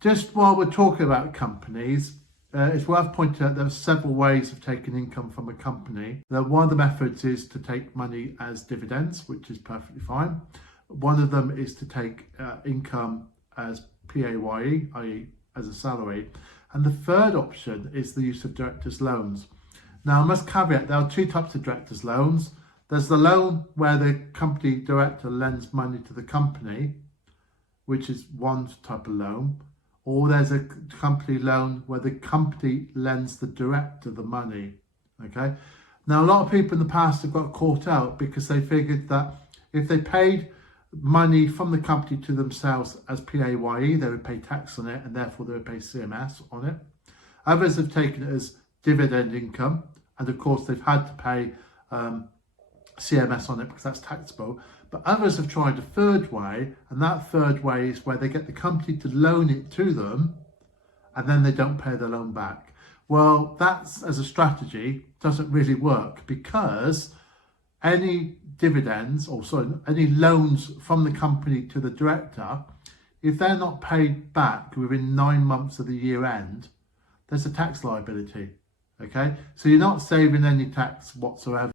just while we're talking about companies, it's worth pointing out there are several ways of taking income from a company. Now, one of the methods is to take money as dividends, which is perfectly fine. One of them is to take income as PAYE, i.e. as a salary. And the third option is the use of directors' loans. Now, I must caveat, there are two types of directors' loans. There's the loan where the company director lends money to the company, which is one type of loan. Or there's a company loan where the company lends the director the money, okay? Now, a lot of people in the past have got caught out because they figured that if they paid money from the company to themselves as PAYE, they would pay tax on it and therefore they would pay CMS on it. Others have taken it as dividend income, and of course they've had to pay CMS on it because that's taxable. But others have tried a third way, and that third way is where they get the company to loan it to them and then they don't pay the loan back. Well, that's, as a strategy, doesn't really work, because any dividends, or sorry, any loans from the company to the director, if they're not paid back within 9 months of the year end, there's a tax liability, okay? So you're not saving any tax whatsoever.